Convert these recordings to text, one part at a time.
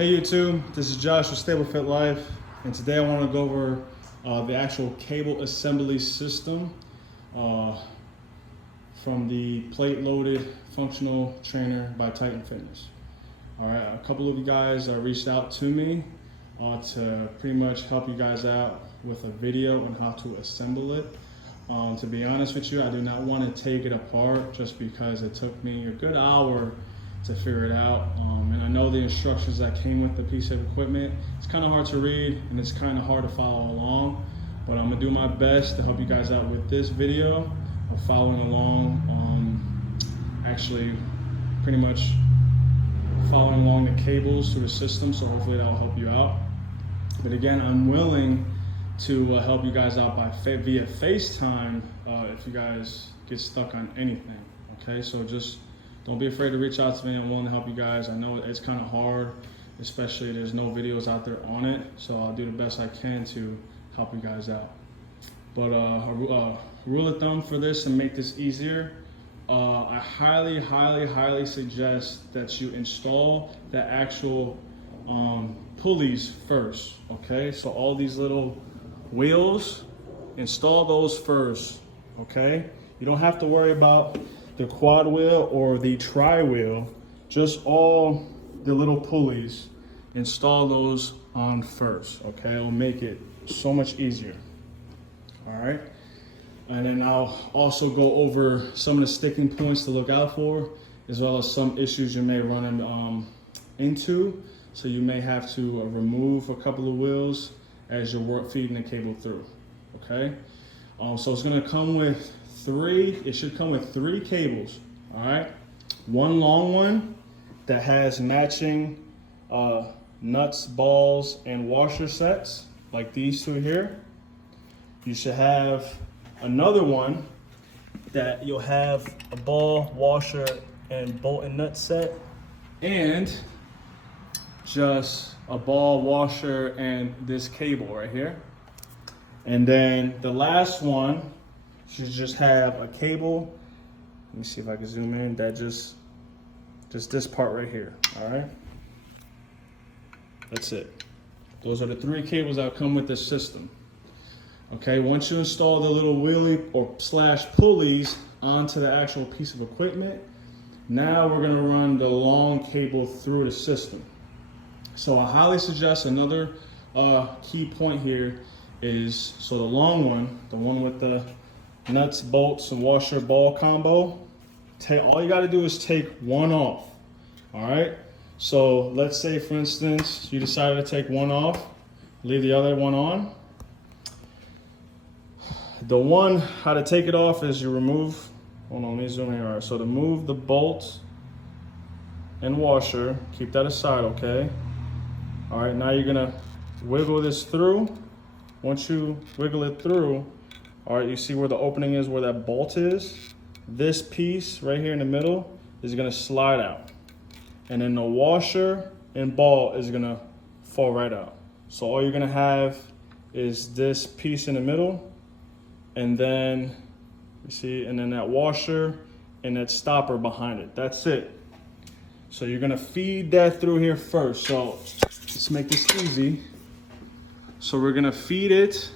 Hey YouTube, this is Josh with Stable Fit Life, and today I want to go over the actual cable assembly system from the plate-loaded functional trainer by Titan Fitness. All right, a couple of you guys reached out to me to pretty much help you guys out with a video on how to assemble it. To be honest with you, I do not want to take it apart just because it took me a good hour to figure it out. And I know the instructions that came with the piece of equipment, it's kind of hard to read and it's kind of hard to follow along, but I'm gonna do my best to help you guys out with this video of following along, actually pretty much following along the cables through the system, so hopefully that'll help you out. But again, I'm willing to help you guys out via FaceTime if you guys get stuck on anything, okay? So just don't be afraid to reach out to me. I'm willing to help you guys. I know it's kind of hard, especially there's no videos out there on it, so I'll do the best I can to help you guys out. But rule of thumb for this and make this easier, I highly suggest that you install the actual pulleys first, okay? So all these little wheels, install those first, okay? You don't have to worry about the quad wheel or the tri wheel, just all the little pulleys, install those on first, okay? It'll make it so much easier, all right? And then I'll also go over some of the sticking points to look out for, as well as some issues you may run into. So you may have to remove a couple of wheels as you're feeding the cable through, okay? So it's gonna come with it should come with three cables, all right? One long one that has matching nuts, balls, and washer sets, like these two here. You should have another one that you'll have a ball, washer, and bolt and nut set, and just a ball, washer, and this cable right here. And then the last one should just have a cable. Let me see if I can zoom in. That just this part right here, all right? That's it. Those are the three cables that come with this system. Okay, once you install the little wheelie or / pulleys onto the actual piece of equipment, now we're gonna run the long cable through the system. So I highly suggest another key point here is, so the long one, the one with the nuts, bolts, and washer ball combo, all you got to do is take one off, all right? So let's say, for instance, you decided to take one off, leave the other one on. How to take it off is you remove, hold on, let me zoom in. All right, so to move the bolt and washer, keep that aside, okay? All right, now you're gonna wiggle this through. Once you wiggle it through, all right, you see where the opening is, where that bolt is? This piece right here in the middle is gonna slide out. And then the washer and ball is gonna fall right out. So all you're gonna have is this piece in the middle, and then, you see, and then that washer and that stopper behind it. That's it. So you're gonna feed that through here first. So let's make this easy. So we're gonna feed it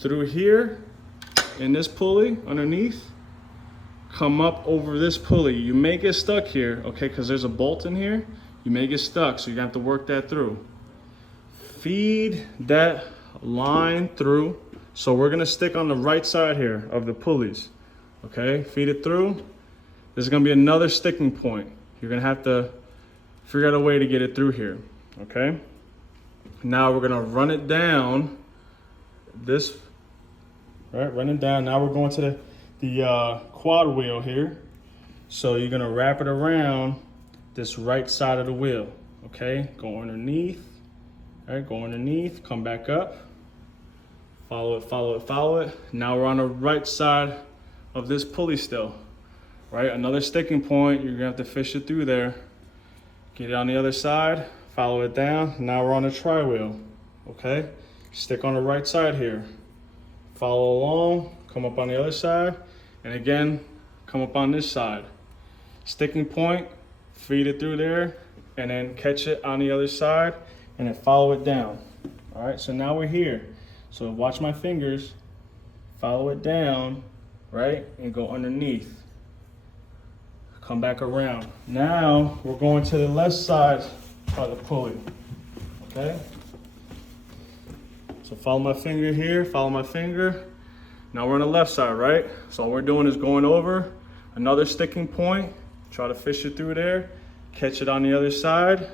through here in this pulley underneath, come up over this pulley. You may get stuck here, okay, because there's a bolt in here. You may get stuck, so you're gonna have to work that through. Feed that line through. So we're gonna stick on the right side here of the pulleys, okay? Feed it through. There's gonna be another sticking point. You're gonna have to figure out a way to get it through here, okay? Now we're gonna run it down this, right, run it down. Now we're going to the quad wheel here. So you're gonna wrap it around this right side of the wheel, okay? Go underneath, all right, go underneath, come back up, follow it, follow it, follow it. Now we're on the right side of this pulley still, right? Another sticking point, you're gonna have to fish it through there. Get it on the other side, follow it down. Now we're on the tri wheel, okay? Stick on the right side here. Follow along, come up on the other side, and again, come up on this side. Sticking point, feed it through there, and then catch it on the other side, and then follow it down. All right, so now we're here. So watch my fingers, follow it down, right, and go underneath. Come back around. Now we're going to the left side of the pulley, okay? So follow my finger here, follow my finger. Now we're on the left side, right? So all we're doing is going over another sticking point, try to fish it through there, catch it on the other side,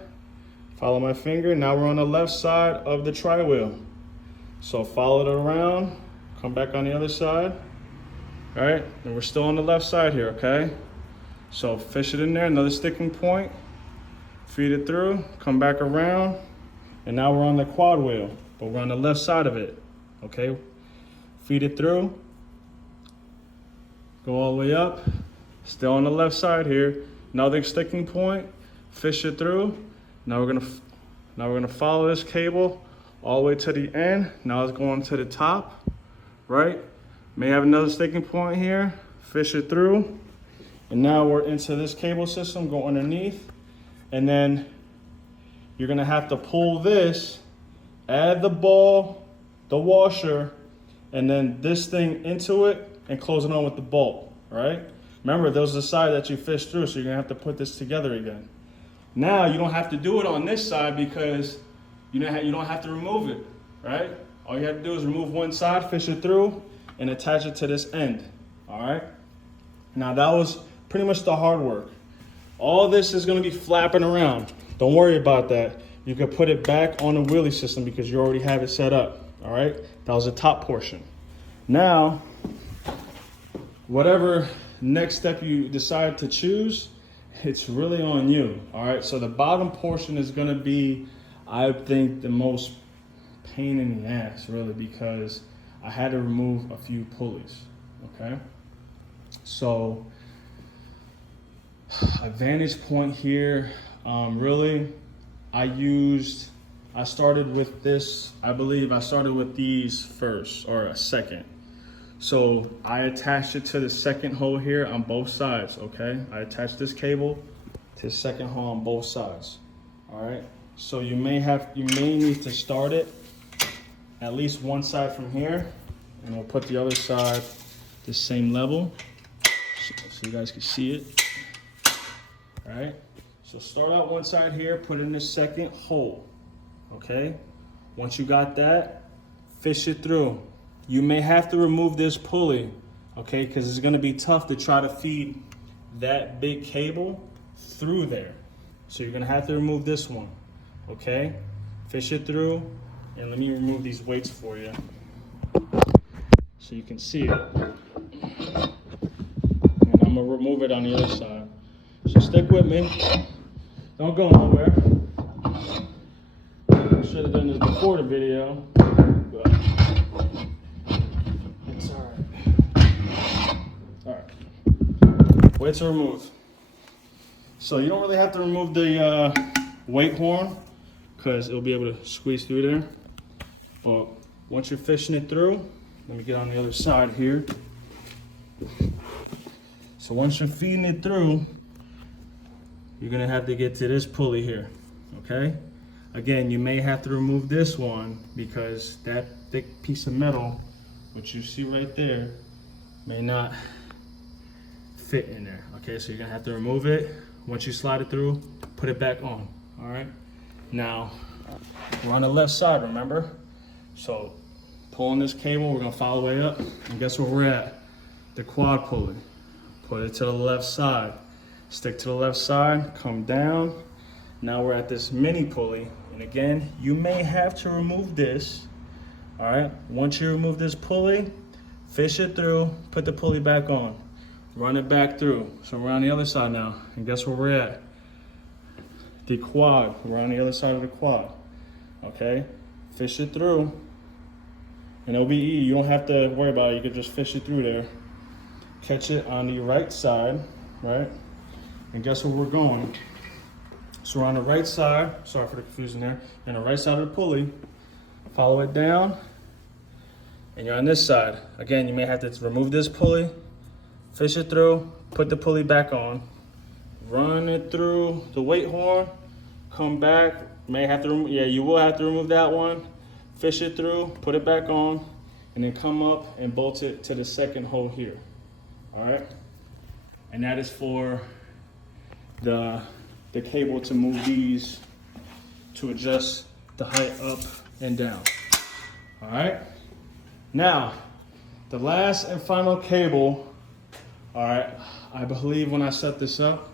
follow my finger. Now we're on the left side of the tri-wheel. So follow it around, come back on the other side, all right? And we're still on the left side here, okay? So fish it in there, another sticking point, feed it through, come back around, and now we're on the quad wheel, but we're on the left side of it, okay? Feed it through, go all the way up, still on the left side here, another sticking point, fish it through. Now we're gonna follow this cable all the way to the end. Now it's going to the top, right? May have another sticking point here, fish it through. And now we're into this cable system, go underneath. And then you're gonna have to pull this, add the ball, the washer, and then this thing into it and close it on with the bolt, right? Remember, there's the side that you fished through, so you're gonna have to put this together again. Now you don't have to do it on this side because you don't have to remove it, right? All you have to do is remove one side, fish it through, and attach it to this end, all right? Now that was pretty much the hard work. All this is gonna be flapping around. Don't worry about that. You can put it back on the wheelie system because you already have it set up, all right? That was the top portion. Now, whatever next step you decide to choose, it's really on you, all right? So the bottom portion is gonna be, I think, the most pain in the ass, really, because I had to remove a few pulleys, okay? So, a vantage point here, really, I started with this, I believe I started with these first, or a second. So I attached it to the second hole here on both sides, okay? I attached this cable to the second hole on both sides, all right? So you may need to start it at least one side from here, and we'll put the other side the same level so you guys can see it, all right? So start out one side here, put it in the second hole, okay? Once you got that, fish it through. You may have to remove this pulley, okay? Because it's gonna be tough to try to feed that big cable through there. So you're gonna have to remove this one, okay? Fish it through, and let me remove these weights for you so you can see it. And I'm gonna remove it on the other side. So stick with me, don't go nowhere. I should have done this before the video, but it's all right. All right, weights are removed. So you don't really have to remove the weight horn because it'll be able to squeeze through there. But once you're fishing it through, let me get on the other side here. So once you're feeding it through, you're gonna have to get to this pulley here, okay? Again, you may have to remove this one because that thick piece of metal, which you see right there, may not fit in there, okay? So you're gonna have to remove it. Once you slide it through, put it back on, all right? Now, we're on the left side, remember? So pulling this cable, we're gonna follow the way up, and guess where we're at? The quad pulley. Put it to the left side. Stick to the left side, come down. Now we're at this mini pulley, and again, you may have to remove this, all right? Once you remove this pulley, fish it through, put the pulley back on, run it back through. So we're on the other side now, and guess where we're at? The quad, we're on the other side of the quad, okay? Fish it through, and it'll be easy. You don't have to worry about it, you can just fish it through there. Catch it on the right side, right? And guess where we're going? So we're on the right side, sorry for the confusion there, on the right side of the pulley, follow it down, and you're on this side. Again, you may have to remove this pulley, fish it through, put the pulley back on, run it through the weight horn, come back, may have to remove, yeah, you will have to remove that one, fish it through, put it back on, and then come up and bolt it to the second hole here, all right? And that is for the cable to move these, to adjust the height up and down, all right? Now, the last and final cable, all right, I believe when I set this up,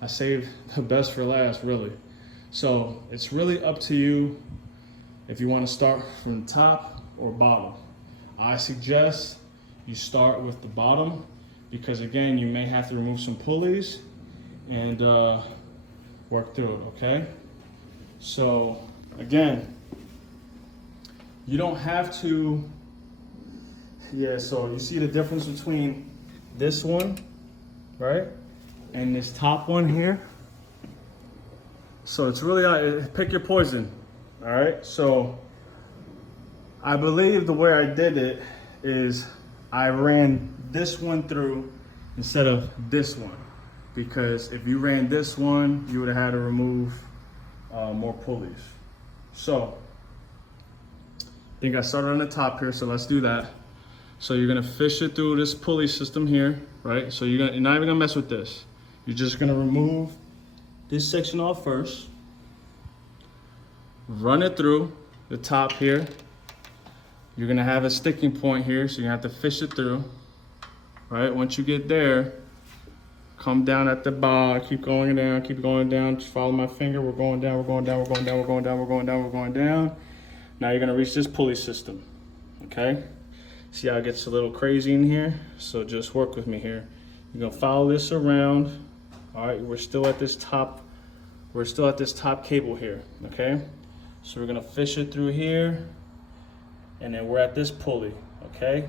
I saved the best for last, really. So it's really up to you if you want to start from the top or bottom. I suggest you start with the bottom because, again, you may have to remove some pulleys and work through it, okay? So, again, you don't have to, yeah, so you see the difference between this one, right, and this top one here? So it's really, pick your poison, all right? So I believe the way I did it is I ran this one through instead of this one, because if you ran this one, you would have had to remove more pulleys. So I think I started on the top here, so let's do that. So you're gonna fish it through this pulley system here, right? So you're not even gonna mess with this. You're just gonna remove this section off first, run it through the top here. You're gonna have a sticking point here, so you have to fish it through, right? Once you get there, come down at the bar, keep going down, just follow my finger. We're going down, we're going down, we're going down, we're going down, we're going down, we're going down. Now you're gonna reach this pulley system, okay? See how it gets a little crazy in here? So just work with me here. You're gonna follow this around. All right, we're still at this top cable here, okay? So we're gonna fish it through here, and then we're at this pulley, okay?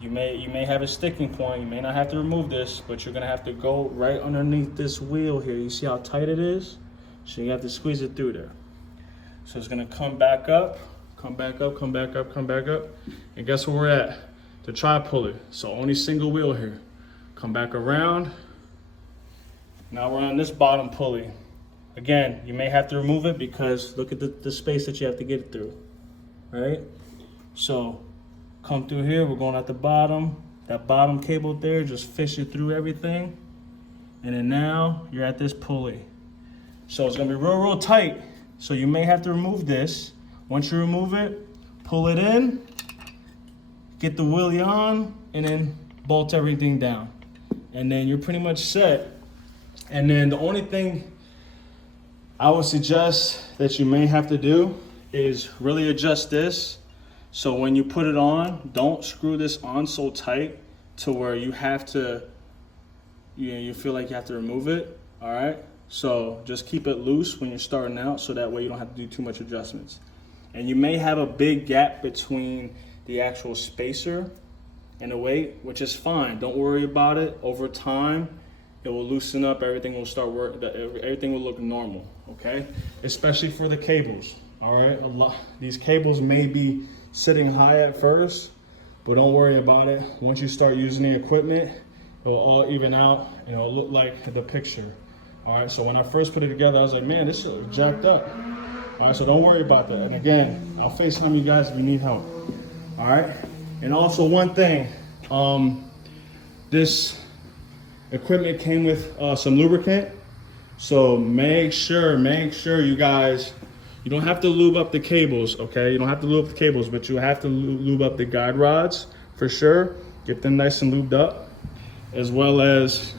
You may have a sticking point, you may not have to remove this, but you're gonna have to go right underneath this wheel here. You see how tight it is? So you have to squeeze it through there. So it's gonna come back up, come back up, come back up, come back up. And guess where we're at? The tri-pulley. So only single wheel here. Come back around. Now we're on this bottom pulley. Again, you may have to remove it because look at the space that you have to get it through, right? So come through here, we're going at the bottom. That bottom cable there, just fish it through everything. And then now you're at this pulley. So it's gonna be real, real tight. So you may have to remove this. Once you remove it, pull it in, get the wheelie on, and then bolt everything down. And then you're pretty much set. And then the only thing I would suggest that you may have to do is really adjust this. So when you put it on, don't screw this on so tight to where you have to, you feel like you have to remove it, all right? So just keep it loose when you're starting out so that way you don't have to do too much adjustments. And you may have a big gap between the actual spacer and the weight, which is fine. Don't worry about it. Over time, it will loosen up. Everything will start working. Everything will look normal, okay? Especially for the cables, all right? These cables may be sitting high at first, but don't worry about it. Once you start using the equipment, it will all even out and it'll look like the picture. All right, so when I first put it together, I was like, man, this shit was jacked up. All right, so don't worry about that. And again, I'll FaceTime you guys if you need help. All right, and also one thing, this equipment came with some lubricant. So make sure you guys, you don't have to lube up the cables, okay? You don't have to lube up the cables, but you have to lube up the guide rods for sure. Get them nice and lubed up, as well as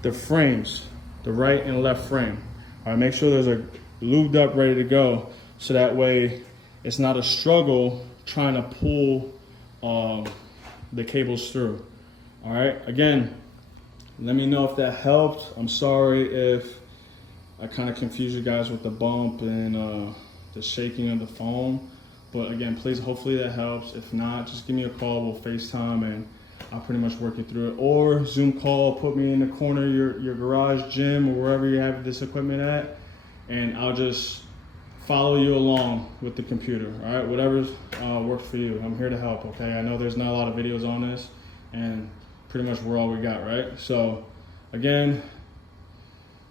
the frames, the right and left frame. All right, make sure those are lubed up, ready to go, so that way it's not a struggle trying to pull the cables through. All right, again, let me know if that helped. I'm sorry if I kind of confused you guys with the bump and the shaking of the phone, but again, please, hopefully that helps. If not, just give me a call, we'll FaceTime and I'll pretty much work you through it. Or Zoom call, put me in the corner of your garage, gym, or wherever you have this equipment at, and I'll just follow you along with the computer, all right? Whatever works for you. I'm here to help, okay? I know there's not a lot of videos on this, and pretty much we're all we got, right? So, again,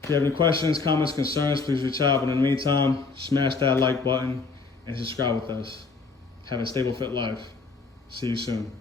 If you have any questions, comments, concerns, please reach out. But in the meantime, smash that like button and subscribe with us. Have a stable, fit life. See you soon.